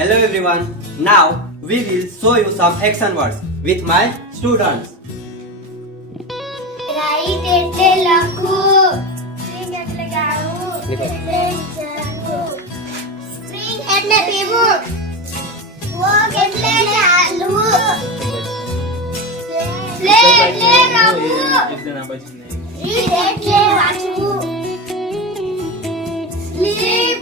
Hello everyone. Now we will show you some action words with my students. Right એટલે લખવું, spring એટલે ગાળવું, એટલે ચાલવું, સ્પ્રિંગ એટલે પીવું, વોક એટલે ચાલવું, પ્લે એટલે રમવું, રીડ એટલે વાંચવું, સ્લીપ